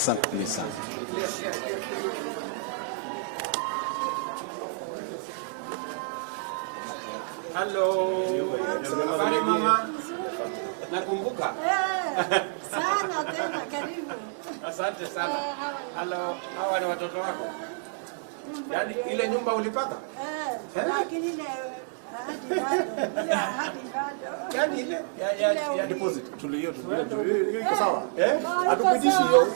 Asante sana. Hello. Habari mama. Nakumbuka? Sana tena karibu. Asante sana. Hello. Hawa ni watoto wako? Yaani ile nyumba ulipata? Lakini ile hadi bado. Yaani ile ya deposit Tulio iko sawa. Atupitishi hiyo.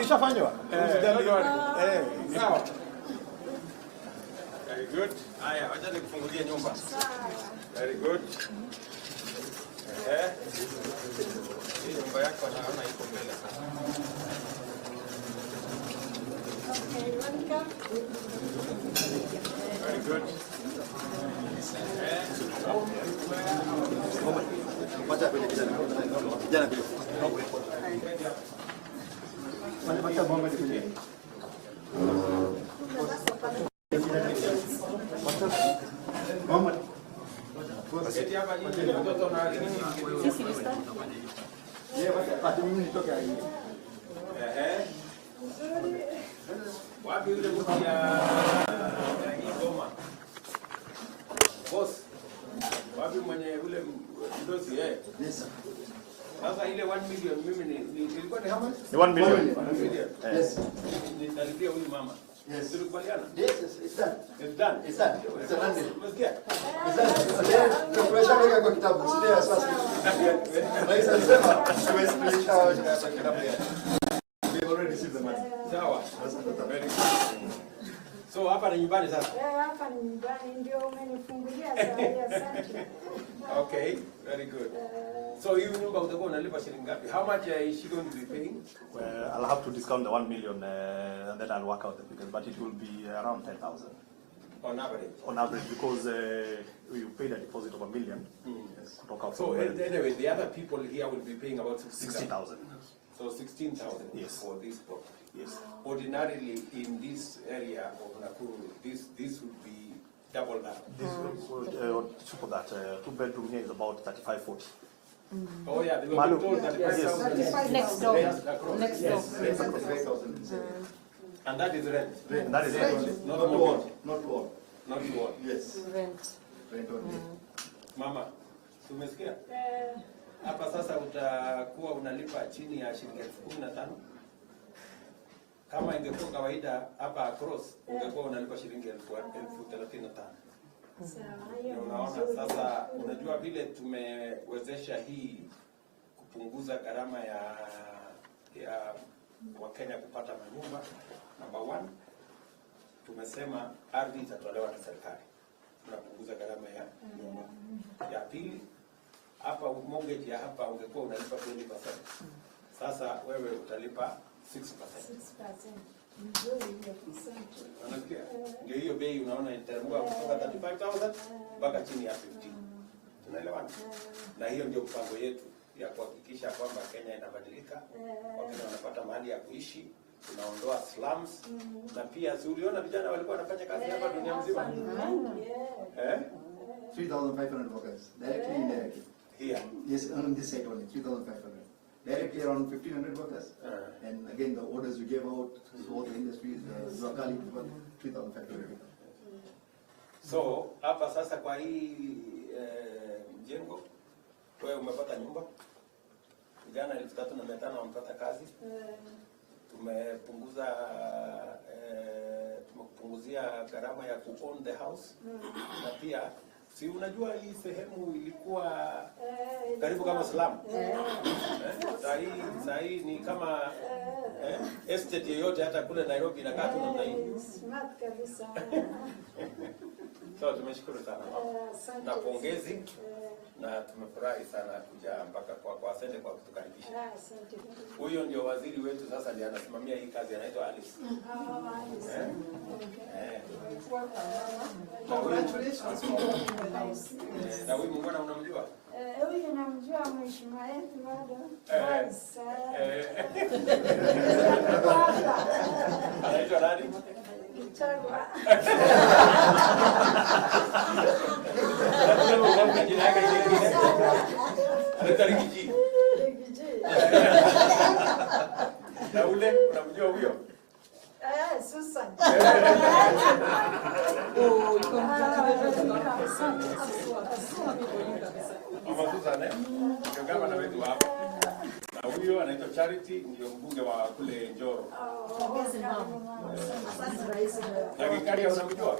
Ishafanywa. Sawa. Very good. Haya, acha nikufungulie nyumba. Very good. Hii nyumba yako naona iko mbele sana. Okay, welcome. Very good. Wapi yule mtu ya Igoma? Boss. Wapi mwenye ule mdosi yeye? Yes. Sasa ile 1 million mimi ilikuwa ni how much? Ni 1 million. 1 million. Yes. Nitalipia huyu mama. Yes. Tulikubaliana? Yes, it's done. It's done. It's done. It's done. Umesikia? It's done. Tumeshaweka kwa kitabu, sio sasa. Rais alisema tumesikilisha kwa kitabu yake. We already received the money. Sawa. So hapa ni nyumbani sasa. Hapa ni nyumbani ndio umenifungulia saa. Asante. Okay, very good. So hiyo nyumba utakuwa unalipa shilingi ngapi? How much is she going to be paying? Well, I'll have to discount the 1 million and then I'll work out the figures, but it will be around 10,000 on average. On average, because you paid a deposit of 1 million. Yes. So anyway, the other people here will be paying about 60,000. So 16,000 yes. For this property. Yes. Ordinarily in this area of Nakuru, this would be double that. This would triple that. 2-bedroom here is about 35-40. Oh yeah, they were told that Next door. Next door. And that is rent. And that is rent. Not wall. Not wall. Yes. Rent only. Mama, umesikia? Hapa sasa utakuwa unalipa chini ya shilingi 15,000. Kama ingekuwa kawaida hapa across ungekuwa unalipa shilingi 35,000. Unaona sasa, unajua vile tumewezesha hii kupunguza gharama ya Wakenya kupata manyumba. Number 1, tumesema ardhi itatolewa na serikali. Tunapunguza gharama ya pili. Hapa mortgage ya hapa ungekuwa unalipa 20%. Sasa wewe utalipa 6%. Unasikia? Ndio hiyo bei unaona itakuwa kutoka 35,000 mpaka chini ya 15. Tunaelewana? Na hiyo ndio mpango yetu ya kuhakikisha kwamba Kenya inabadilika. Wakenya wanapata mahali ya kuishi, tunaondoa slums. Na pia si uliona vijana walikuwa wanafanya kazi hapa dunia mzima? 3,500 workers, directly indirectly. Here. Yes, on this side only, 3,500. Directly around 1,500 workers. And again, the orders you gave out to all the industries, locally, 3,500. So, hapa sasa kwa hii mjengo, wewe umepata nyumba. Vijana 3,500 wamepata kazi. Tumepunguzia gharama ya ku own the house. Na pia si unajua hii sehemu ilikuwa karibu kama slum. Sahi ni kama estate yoyote hata kule Nairobi inakaa tu namna hii. Smart kabisa. So tumeshukuru sana na pongezi na tumefurahi sana kuja mpaka kwa asante kwa kutukaribisha. Huyo ndio waziri wetu sasa ndiye anasimamia hii kazi, anaitwa Alice. Na huyu mbona unamjua? Huyu namjua mheshimiwa wetu bado. Anaitwa nani? Gachagua. Anaitwa Rigiji. Unamjua huyo? Susan. Mama Susan, ndio gavana wetu hapa. Na huyo anaitwa Charity, ndio mbunge wa kule Njoro. Asante rais. Na Gikaria unamjua?